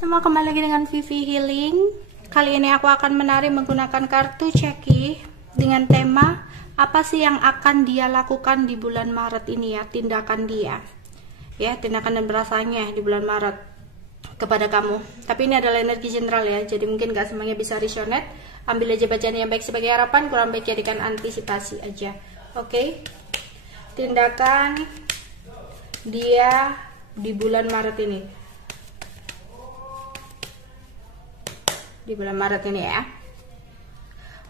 Semua kembali lagi dengan Vivi Healing. Kali ini aku akan menari menggunakan kartu ceki dengan tema apa sih yang akan dia lakukan di bulan Maret ini ya, tindakan dia. Ya, tindakan dan perasaannya di bulan Maret kepada kamu. Tapi ini adalah energi general ya, jadi mungkin gak semuanya bisa resonate. Ambil aja bacaan yang baik sebagai harapan, kurang baik jadikan antisipasi aja. Oke? Tindakan dia di bulan Maret ini. Di bulan Maret ini ya.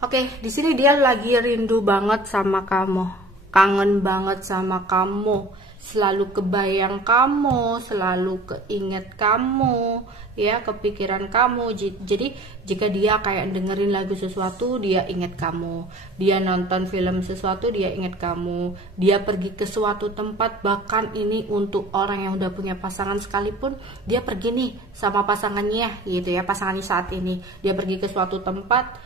Oke, di sini dia lagi rindu banget sama kamu, kangen banget sama kamu, selalu kebayang kamu, selalu keinget kamu, ya, kepikiran kamu. Jadi jika dia kayak dengerin lagu sesuatu, dia inget kamu. Dia nonton film sesuatu, dia inget kamu. Dia pergi ke suatu tempat, bahkan ini untuk orang yang udah punya pasangan sekalipun, dia pergi nih sama pasangannya gitu ya, pasangannya saat ini. Dia pergi ke suatu tempat,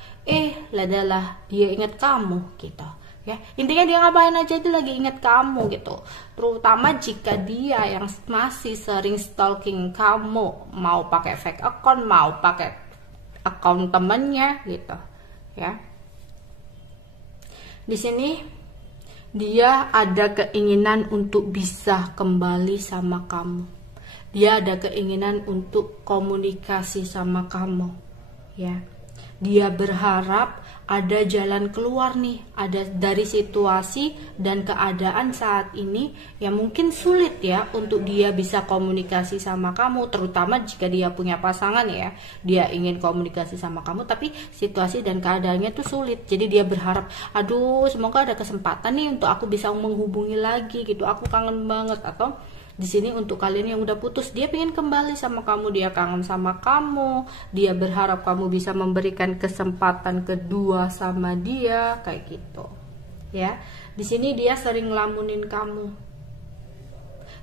ladalah dia inget kamu gitu. Ya, intinya dia ngapain aja itu lagi inget kamu gitu. Terutama jika dia yang masih sering stalking kamu, mau pakai fake account, mau pakai account temennya gitu ya. Di sini dia ada keinginan untuk bisa kembali sama kamu. Dia ada keinginan untuk komunikasi sama kamu ya. Dia berharap ada jalan keluar nih, ada dari situasi dan keadaan saat ini yang mungkin sulit ya untuk dia bisa komunikasi sama kamu, terutama jika dia punya pasangan ya. Dia ingin komunikasi sama kamu tapi situasi dan keadaannya tuh sulit. Jadi dia berharap, aduh semoga ada kesempatan nih untuk aku bisa menghubungi lagi gitu. Aku kangen banget. Atau di sini untuk kalian yang udah putus, dia pengen kembali sama kamu, dia kangen sama kamu, dia berharap kamu bisa memberikan kesempatan kedua sama dia kayak gitu. Ya, di sini dia sering ngelamunin kamu.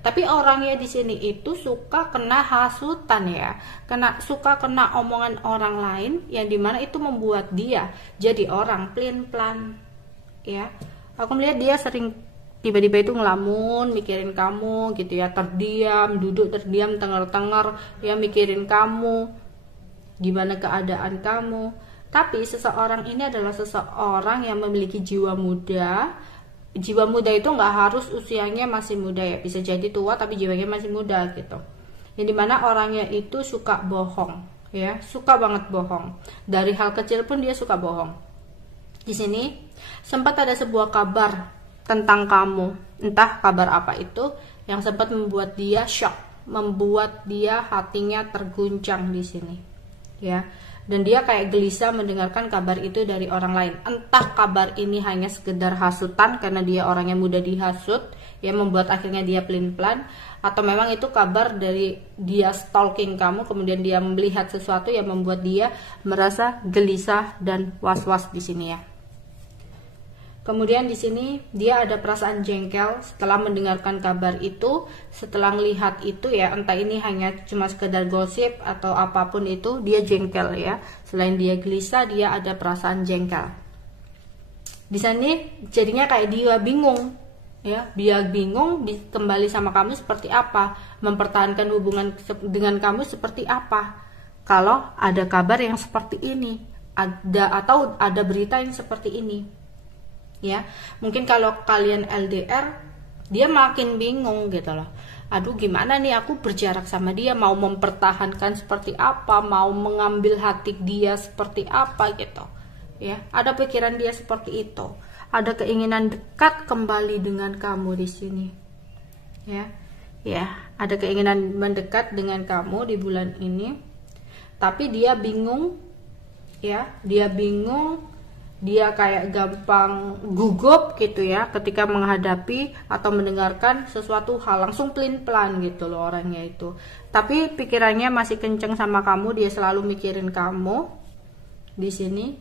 Tapi orangnya di sini itu suka kena hasutan ya, suka kena omongan orang lain yang dimana itu membuat dia jadi orang pelin-pelan. Ya, aku melihat dia sering tiba-tiba itu ngelamun, mikirin kamu gitu ya, terdiam, duduk terdiam, tengar-tengar ya, mikirin kamu, gimana keadaan kamu. Tapi seseorang ini adalah seseorang yang memiliki jiwa muda. Jiwa muda itu nggak harus usianya masih muda ya, bisa jadi tua tapi jiwanya masih muda gitu. Yang dimana orangnya itu suka bohong ya, suka banget bohong. Dari hal kecil pun dia suka bohong. Di sini sempat ada sebuah kabar tentang kamu, entah kabar apa itu, yang sempat membuat dia shock, membuat dia hatinya terguncang di sini, ya. Dan dia kayak gelisah mendengarkan kabar itu dari orang lain. Entah kabar ini hanya sekedar hasutan karena dia orangnya mudah dihasut, yang membuat akhirnya dia pelin-pelan, atau memang itu kabar dari dia stalking kamu, kemudian dia melihat sesuatu yang membuat dia merasa gelisah dan was-was di sini ya. Kemudian di sini dia ada perasaan jengkel setelah mendengarkan kabar itu, setelah melihat itu ya, entah ini hanya cuma sekedar gosip atau apapun itu, dia jengkel ya. Selain dia gelisah, dia ada perasaan jengkel. Di sini jadinya kayak dia bingung ya, dia bingung kembali sama kamu seperti apa, mempertahankan hubungan dengan kamu seperti apa. Kalau ada kabar yang seperti ini, atau ada berita yang seperti ini. Ya, mungkin kalau kalian LDR, dia makin bingung gitu loh. Aduh gimana nih aku berjarak sama dia, mau mempertahankan seperti apa, mau mengambil hati dia seperti apa gitu. Ya, ada pikiran dia seperti itu. Ada keinginan dekat kembali dengan kamu di sini. Ya. Ya, ada keinginan mendekat dengan kamu di bulan ini. Tapi dia bingung. Ya, dia bingung. Dia kayak gampang gugup gitu ya ketika menghadapi atau mendengarkan sesuatu hal, langsung pelin-pelan gitu loh orangnya itu. Tapi pikirannya masih kenceng sama kamu, dia selalu mikirin kamu. Di sini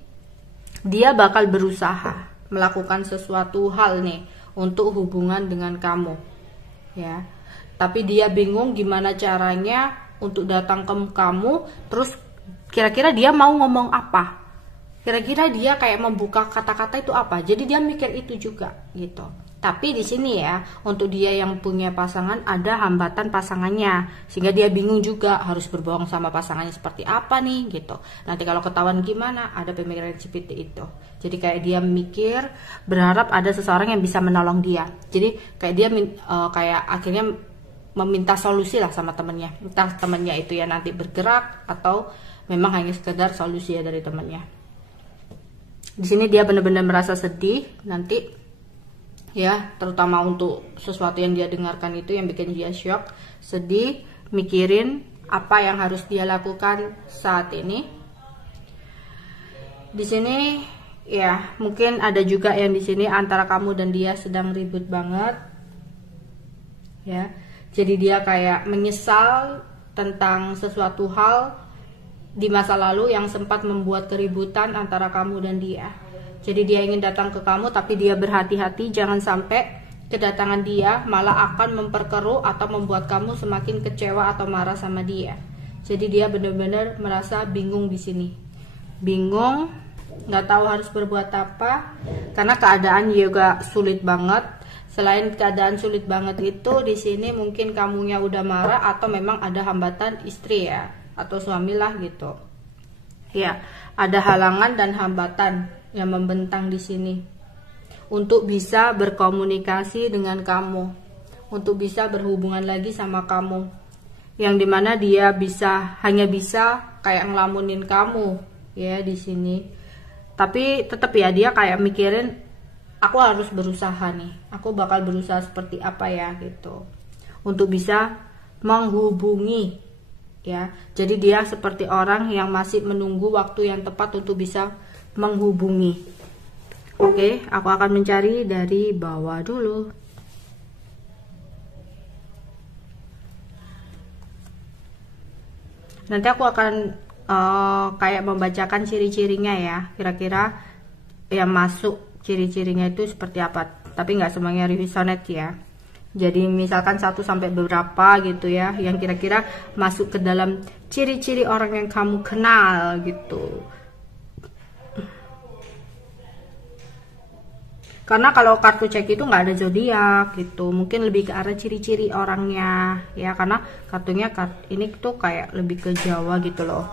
dia bakal berusaha melakukan sesuatu hal nih untuk hubungan dengan kamu. Ya. Tapi dia bingung gimana caranya untuk datang ke kamu, terus kira-kira dia mau ngomong apa? Kira-kira dia kayak membuka kata-kata itu apa, jadi dia mikir itu juga gitu Tapi di sini ya, untuk dia yang punya pasangan ada hambatan pasangannya, sehingga dia bingung juga harus berbohong sama pasangannya seperti apa nih gitu. Nanti kalau ketahuan gimana, ada pemikiran seperti itu. Jadi kayak dia mikir, berharap ada seseorang yang bisa menolong dia. Jadi kayak dia kayak akhirnya meminta solusi lah sama temennya. Entah temennya itu ya nanti bergerak atau memang hanya sekedar solusi ya dari temennya. Di sini dia benar-benar merasa sedih nanti. Ya, terutama untuk sesuatu yang dia dengarkan itu yang bikin dia shock, sedih, mikirin apa yang harus dia lakukan saat ini. Di sini ya, mungkin ada juga yang di sini antara kamu dan dia sedang ribut banget. Ya. Jadi dia kayak menyesal tentang sesuatu hal di masa lalu yang sempat membuat keributan antara kamu dan dia. Jadi dia ingin datang ke kamu, tapi dia berhati-hati jangan sampai kedatangan dia malah akan memperkeruh atau membuat kamu semakin kecewa atau marah sama dia. Jadi dia benar-benar merasa bingung di sini, bingung, nggak tahu harus berbuat apa, karena keadaan juga sulit banget. Selain keadaan sulit banget itu, di sini mungkin kamunya udah marah atau memang ada hambatan istri ya atau suamilah gitu. Ya, ada halangan dan hambatan yang membentang di sini untuk bisa berkomunikasi dengan kamu, untuk bisa berhubungan lagi sama kamu, yang dimana dia hanya bisa kayak ngelamunin kamu ya di sini. Tapi tetap ya dia kayak mikirin, aku harus berusaha nih, aku bakal berusaha seperti apa ya gitu untuk bisa menghubungi ya. Jadi dia seperti orang yang masih menunggu waktu yang tepat untuk bisa menghubungi. Oke, aku akan mencari dari bawah dulu. Nanti aku akan kayak membacakan ciri-cirinya ya, kira-kira yang masuk ciri-cirinya itu seperti apa. Tapi nggak semuanya resonate ya. Jadi misalkan 1 sampai beberapa gitu ya, yang kira-kira masuk ke dalam ciri-ciri orang yang kamu kenal gitu. Karena kalau kartu cek itu nggak ada zodiak gitu, mungkin lebih ke arah ciri-ciri orangnya ya, karena kartunya ini tuh kayak lebih ke Jawa gitu loh.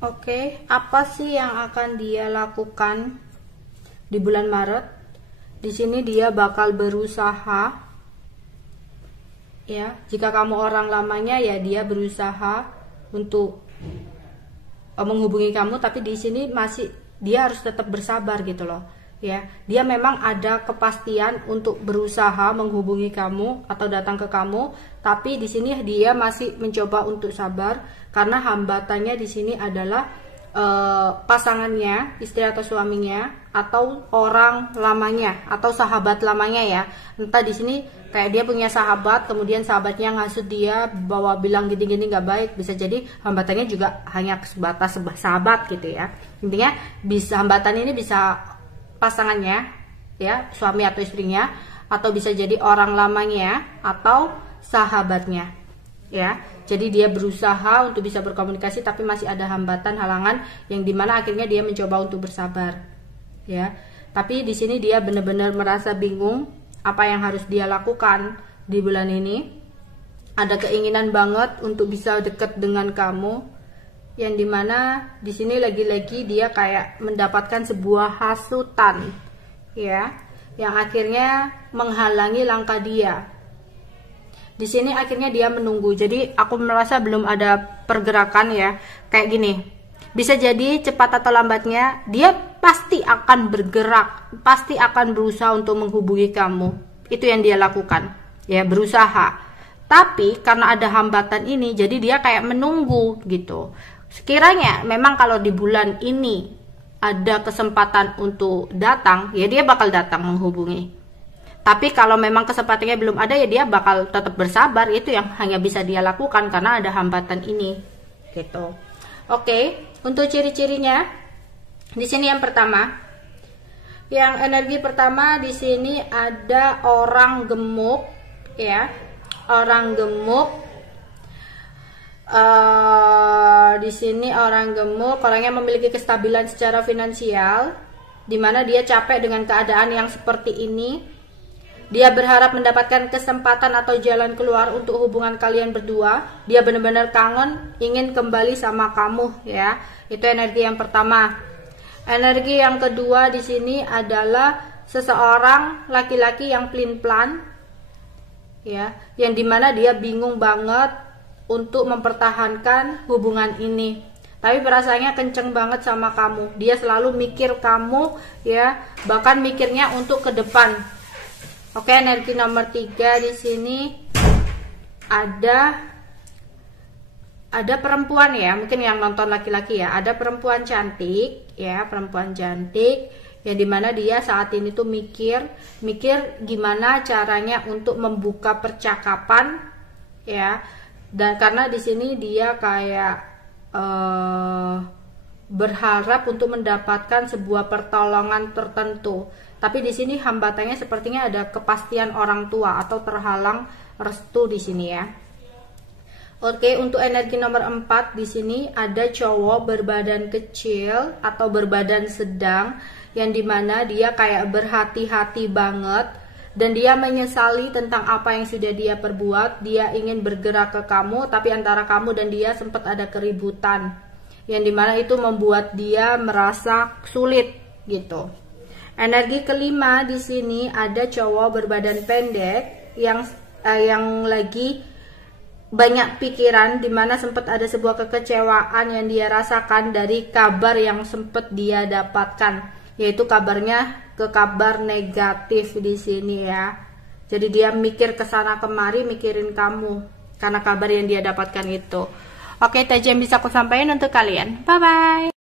Oke, apa sih yang akan dia lakukan di bulan Maret? Di sini dia bakal berusaha ya. Jika kamu orang lamanya ya dia berusaha untuk menghubungi kamu, tapi di sini masih dia harus tetap bersabar gitu loh. Ya, dia memang ada kepastian untuk berusaha menghubungi kamu atau datang ke kamu, tapi di sini dia masih mencoba untuk sabar karena hambatannya di sini adalah pasangannya, istri atau suaminya, atau orang lamanya atau sahabat lamanya ya. Entah di sini kayak dia punya sahabat, kemudian sahabatnya ngasut dia bahwa bilang gini-gini nggak baik, bisa jadi hambatannya juga hanya sebatas sahabat gitu ya. Intinya bisa hambatan ini bisa pasangannya ya, suami atau istrinya, atau bisa jadi orang lamanya atau sahabatnya ya. Jadi dia berusaha untuk bisa berkomunikasi tapi masih ada hambatan, halangan yang dimana akhirnya dia mencoba untuk bersabar ya. Tapi di sini dia benar-benar merasa bingung apa yang harus dia lakukan di bulan ini. Ada keinginan banget untuk bisa dekat dengan kamu, yang dimana di sini lagi-lagi dia kayak mendapatkan sebuah hasutan ya, yang akhirnya menghalangi langkah dia. Di sini akhirnya dia menunggu. Jadi aku merasa belum ada pergerakan ya. Kayak gini. Bisa jadi cepat atau lambatnya dia pasti akan bergerak, pasti akan berusaha untuk menghubungi kamu. Itu yang dia lakukan. Ya, berusaha. Tapi karena ada hambatan ini, jadi dia kayak menunggu gitu. Sekiranya memang kalau di bulan ini ada kesempatan untuk datang, ya dia bakal datang menghubungi. Tapi kalau memang kesempatannya belum ada, ya dia bakal tetap bersabar. Itu yang hanya bisa dia lakukan karena ada hambatan ini, gitu. Oke, untuk ciri-cirinya di sini yang pertama, yang energi pertama di sini ada orang gemuk, ya, orang gemuk. Di sini orang gemuk, orangnya memiliki kestabilan secara finansial, dimana dia capek dengan keadaan yang seperti ini. Dia berharap mendapatkan kesempatan atau jalan keluar untuk hubungan kalian berdua. Dia benar-benar kangen, ingin kembali sama kamu, ya. Itu energi yang pertama. Energi yang kedua di sini adalah seseorang laki-laki yang pelin-pelan, ya, yang dimana dia bingung banget untuk mempertahankan hubungan ini, tapi perasaannya kenceng banget sama kamu. Dia selalu mikir kamu, ya, bahkan mikirnya untuk ke depan. Oke, energi nomor 3 di sini ada perempuan, ya, mungkin yang nonton laki-laki, ya, ada perempuan cantik, ya, perempuan cantik yang dimana dia saat ini tuh mikir gimana caranya untuk membuka percakapan, ya. Dan karena di sini dia kayak berharap untuk mendapatkan sebuah pertolongan tertentu, tapi di sini hambatannya sepertinya ada kepastian orang tua atau terhalang restu di sini, ya. Oke, untuk energi nomor 4 di sini ada cowok berbadan kecil atau berbadan sedang, yang dimana dia kayak berhati-hati banget. Dan dia menyesali tentang apa yang sudah dia perbuat. Dia ingin bergerak ke kamu, tapi antara kamu dan dia sempat ada keributan, yang dimana itu membuat dia merasa sulit, gitu. Energi kelima di sini ada cowok berbadan pendek yang lagi banyak pikiran, dimana sempat ada sebuah kekecewaan yang dia rasakan dari kabar yang sempat dia dapatkan, yaitu kabarnya ke kabar negatif di sini, ya. Jadi dia mikir kesana kemari, mikirin kamu karena kabar yang dia dapatkan itu. Oke, itu aja yang bisa aku sampaikan untuk kalian. Bye bye.